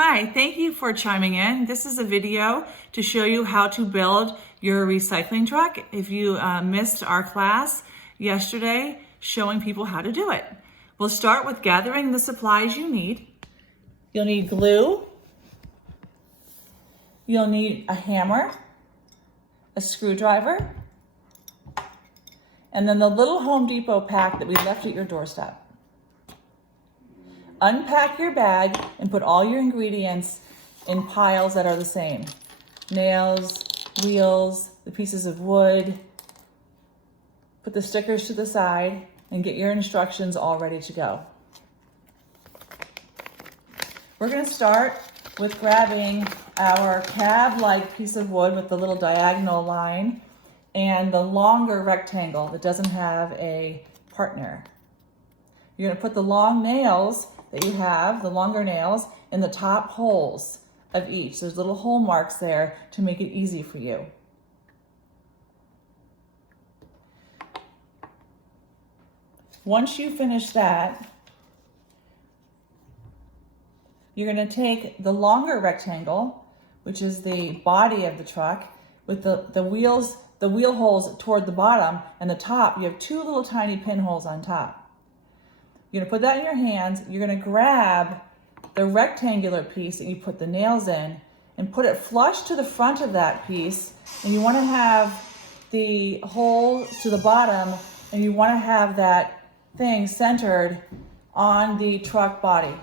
Hi, thank you for chiming in. This is a video to show you how to build your recycling truck. If you missed our class yesterday showing people how to do it. We'll start with gathering the supplies you need. You'll need glue. You'll need a hammer, a screwdriver, and then the little Home Depot pack that we left at your doorstep. Unpack your bag and put all your ingredients in piles that are the same. Nails, wheels, the pieces of wood. Put the stickers to the side and get your instructions all ready to go. We're going to start with grabbing our cab-like piece of wood with the little diagonal line and the longer rectangle that doesn't have a partner. You're going to put the long nails that you have, the longer nails, in the top holes of each. There's little hole marks there to make it easy for you. Once you finish that, you're going to take the longer rectangle, which is the body of the truck, with the wheel holes toward the bottom, and the top, you have two little tiny pinholes on top. You're going to put that in your hands. You're going to grab the rectangular piece that you put the nails in and put it flush to the front of that piece. And you want to have the hole to the bottom, and you want to have that thing centered on the truck body.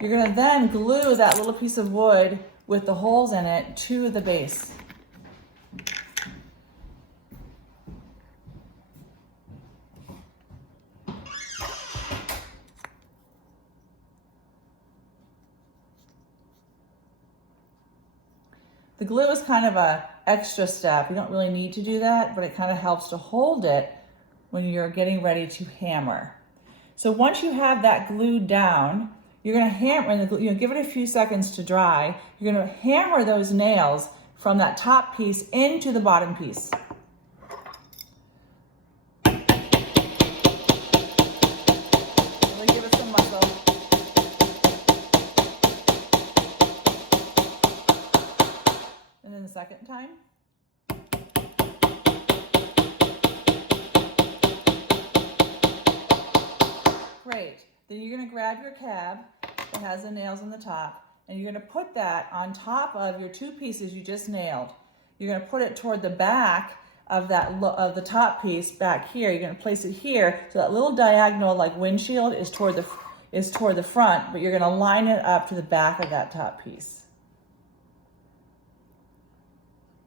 You're going to then glue that little piece of wood with the holes in it to the base. The glue is kind of an extra step. You don't really need to do that, but it kind of helps to hold it when you're getting ready to hammer. So once you have that glued down, you're going to hammer, give it a few seconds to dry. You're going to hammer those nails from that top piece into the bottom piece. Really give it some muscle. And then the second time. Great. Then you're going to grab your cab that has the nails on the top, and you're going to put that on top of your two pieces you just nailed. You're going to put it toward the back of the top piece back here. You're going to place it here, so that little diagonal like windshield is toward the front, but you're going to line it up to the back of that top piece.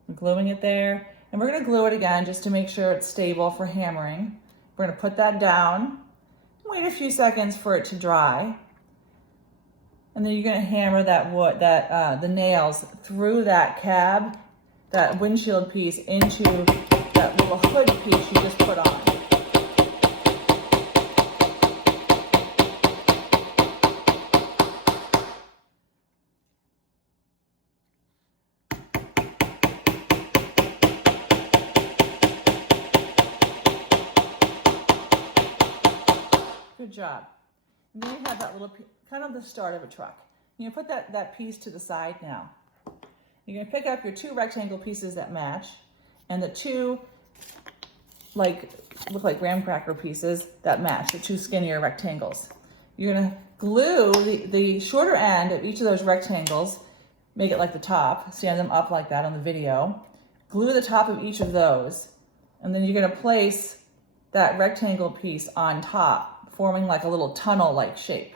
I'm gluing it there, and we're going to glue it again just to make sure it's stable for hammering. We're going to put that down, wait a few seconds for it to dry, and then you're going to hammer the nails through that cab, that windshield piece, into that little hood piece you just put on. Good job. And then you have that little, kind of the start of a truck. You're going to put that piece to the side now. You're going to pick up your two rectangle pieces that match, and the two look like graham cracker pieces that match, the two skinnier rectangles. You're going to glue the shorter end of each of those rectangles, make it like the top, stand them up like that on the video. Glue the top of each of those, and then you're going to place that rectangle piece on top, forming like a little tunnel-like shape.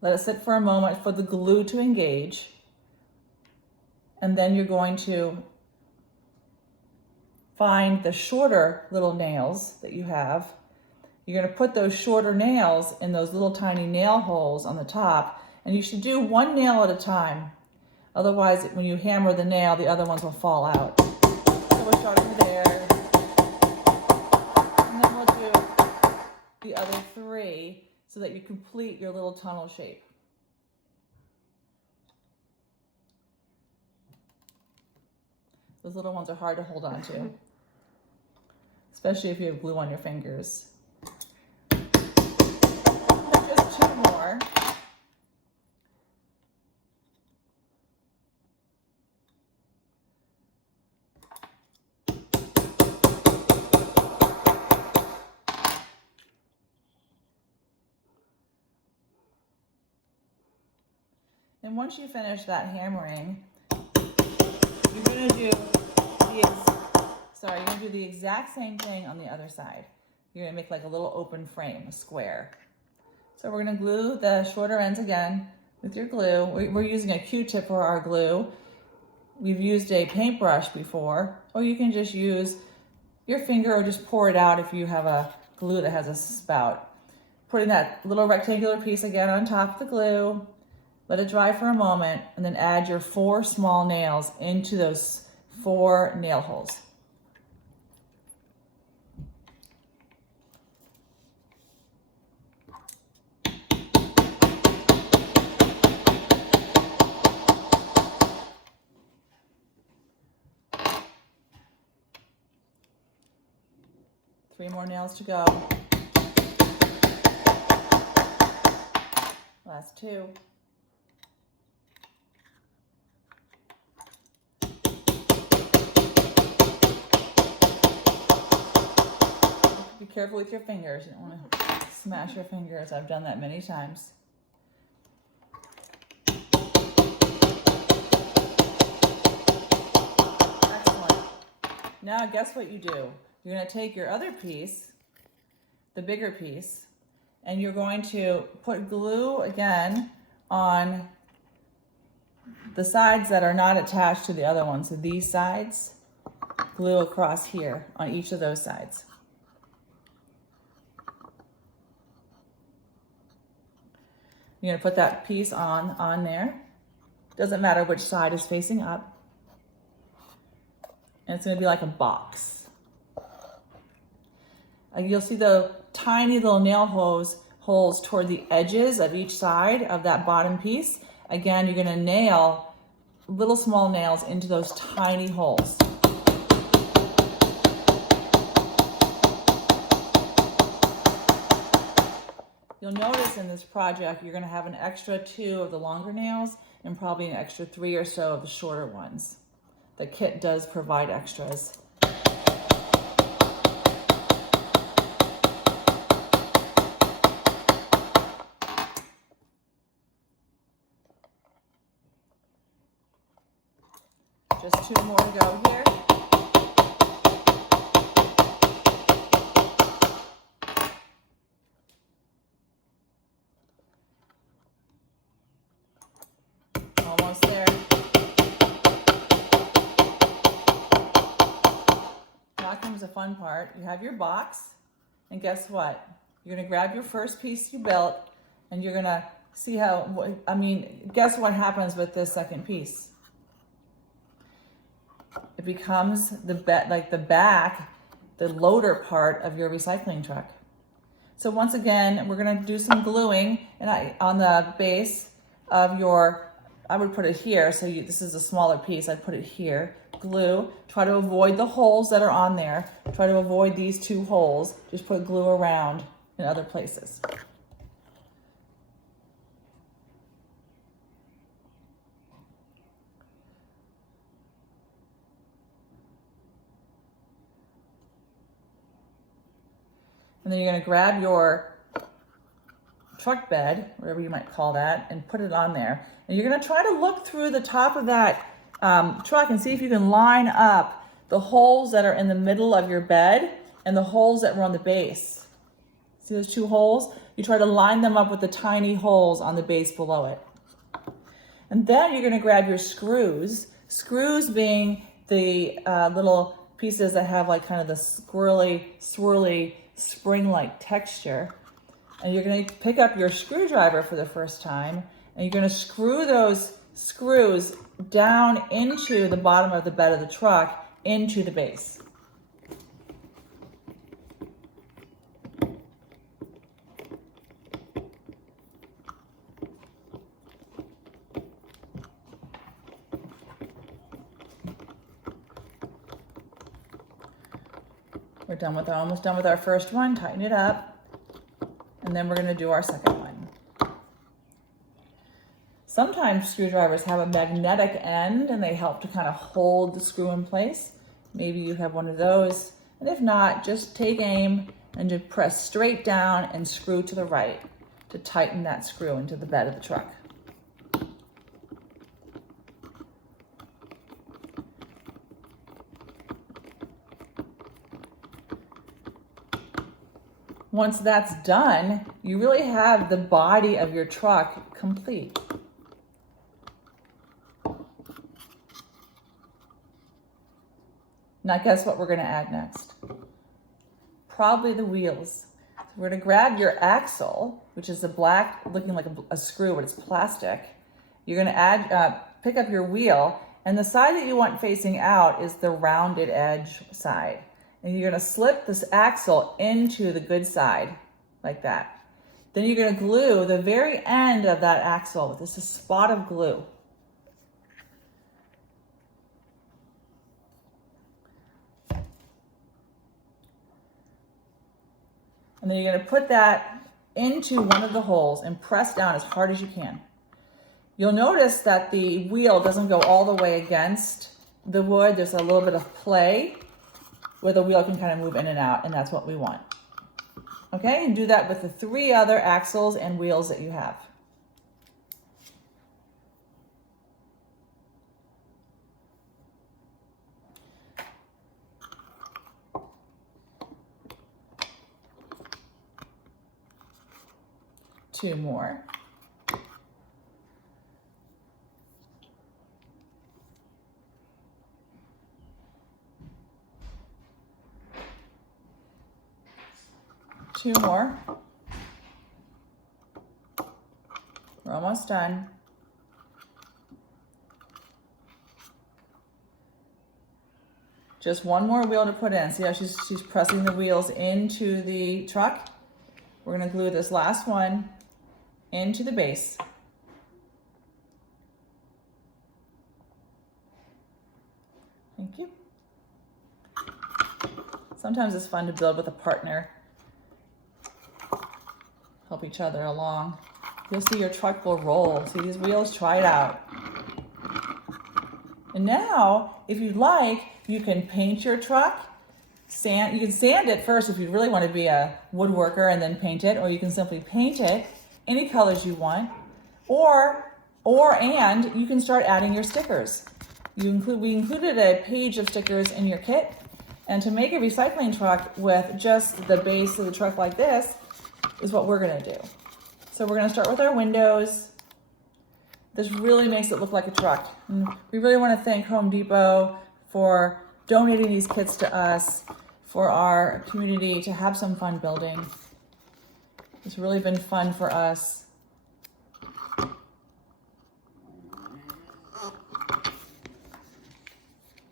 Let it sit for a moment for the glue to engage, and then you're going to find the shorter little nails that you have. You're going to put those shorter nails in those little tiny nail holes on the top, and you should do one nail at a time. Otherwise, when you hammer the nail, the other ones will fall out. So we're starting there, and then we'll do the other three so that you complete your little tunnel shape. Those little ones are hard to hold on to. especially if you have glue on your fingers. Just 2 more. And once you finish that hammering, you're going to do the exact same thing on the other side. You're going to make like a little open frame, a square. So we're going to glue the shorter ends again with your glue. We're using a Q-tip for our glue. We've used a paintbrush before, or you can just use your finger or just pour it out if you have a glue that has a spout. Putting that little rectangular piece again on top of the glue. Let it dry for a moment, and then add your 4 small nails into those 4 nail holes. Three more nails to go. Last 2. Be careful with your fingers. You don't want to smash your fingers. I've done that many times. Excellent. Now guess what you do? You're going to take your other piece, the bigger piece, and you're going to put glue again on the sides that are not attached to the other ones. So these sides, glue across here on each of those sides. You're going to put that piece on there. Doesn't matter which side is facing up. And it's going to be like a box. You'll see the tiny little nail holes toward the edges of each side of that bottom piece. Again, you're going to nail little small nails into those tiny holes. You'll notice in this project, you're going to have an extra 2 of the longer nails and probably an extra 3 or so of the shorter ones. The kit does provide extras. Just 2 more to go here. Almost there. Now comes the fun part. You have your box, and guess what? You're gonna grab your first piece you built, and you're gonna see how, guess what happens with this second piece? It becomes the back, the loader part of your recycling truck. So once again, we're gonna do some gluing and on the base of your, I would put it here, so this is a smaller piece, I'd put it here. Glue, try to avoid the holes that are on there. Try to avoid these 2 holes. Just put glue around in other places. And then you're going to grab your truck bed, whatever you might call that, and put it on there. And you're going to try to look through the top of that truck and see if you can line up the holes that are in the middle of your bed and the holes that were on the base. See those 2 holes? You try to line them up with the tiny holes on the base below it. And then you're going to grab your screws. Screws being the little pieces that have like kind of the squirrely, swirly, spring-like texture. And you're going to pick up your screwdriver for the first time, and you're going to screw those screws down into the bottom of the bed of the truck, into the base. We're almost done with our first one. Tighten it up. And then we're gonna do our second one. Sometimes screwdrivers have a magnetic end and they help to kind of hold the screw in place. Maybe you have one of those. And if not, just take aim and just press straight down and screw to the right to tighten that screw into the bed of the truck. Once that's done, you really have the body of your truck complete. Now guess what we're going to add next? Probably the wheels. So we're going to grab your axle, which is a black, looking like a screw, but it's plastic. You're going to pick up your wheel, and the side that you want facing out is the rounded edge side. And you're going to slip this axle into the good side, like that. Then you're going to glue the very end of that axle with this spot of glue. And then you're going to put that into one of the holes and press down as hard as you can. You'll notice that the wheel doesn't go all the way against the wood. There's a little bit of play where the wheel can kind of move in and out, and that's what we want. Okay, and do that with the 3 other axles and wheels that you have. Two more. Two more. We're almost done. Just one more wheel to put in. See how she's pressing the wheels into the truck? We're going to glue this last one into the base. Thank you. Sometimes it's fun to build with a partner. Help each other along. You'll see your truck will roll. See these wheels? Try it out. And now, if you'd like, you can paint your truck. You can sand it first if you really want to be a woodworker and then paint it, or you can simply paint it any colors you want. And you can start adding your stickers. We included a page of stickers in your kit. And to make a recycling truck with just the base of the truck like this is what we're going to do. So we're going to start with our windows. This really makes it look like a truck. And we really want to thank Home Depot for donating these kits to us, for our community to have some fun building. It's really been fun for us.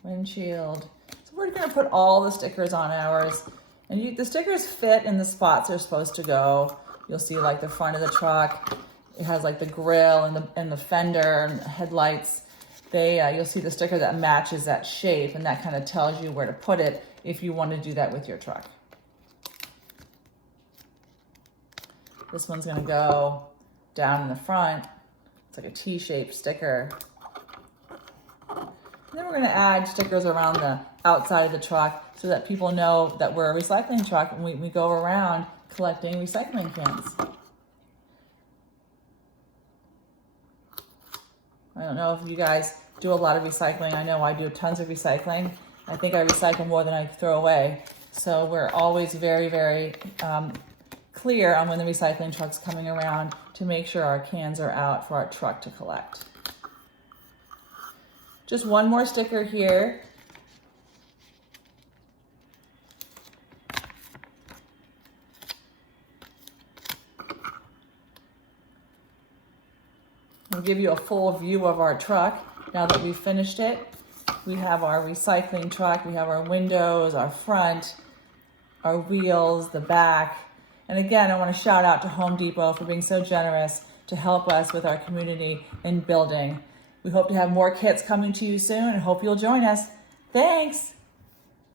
Windshield. So we're going to put all the stickers on ours. And the stickers fit in the spots they're supposed to go. You'll see like the front of the truck. It has like the grill and the fender and the headlights. You'll see the sticker that matches that shape, and that kind of tells you where to put it if you want to do that with your truck. This one's going to go down in the front. It's like a T-shaped sticker. And then we're going to add stickers around the outside of the truck so that people know that we're a recycling truck and we go around collecting recycling cans. I don't know if you guys do a lot of recycling. I know I do tons of recycling. I think I recycle more than I throw away. So we're always very, very clear on when the recycling truck's coming around to make sure our cans are out for our truck to collect. Just one more sticker here. We'll give you a full view of our truck. Now that we've finished it, we have our recycling truck, we have our windows, our front, our wheels, the back. And again, I want to shout out to Home Depot for being so generous to help us with our community in building. We hope to have more kits coming to you soon and hope you'll join us. Thanks.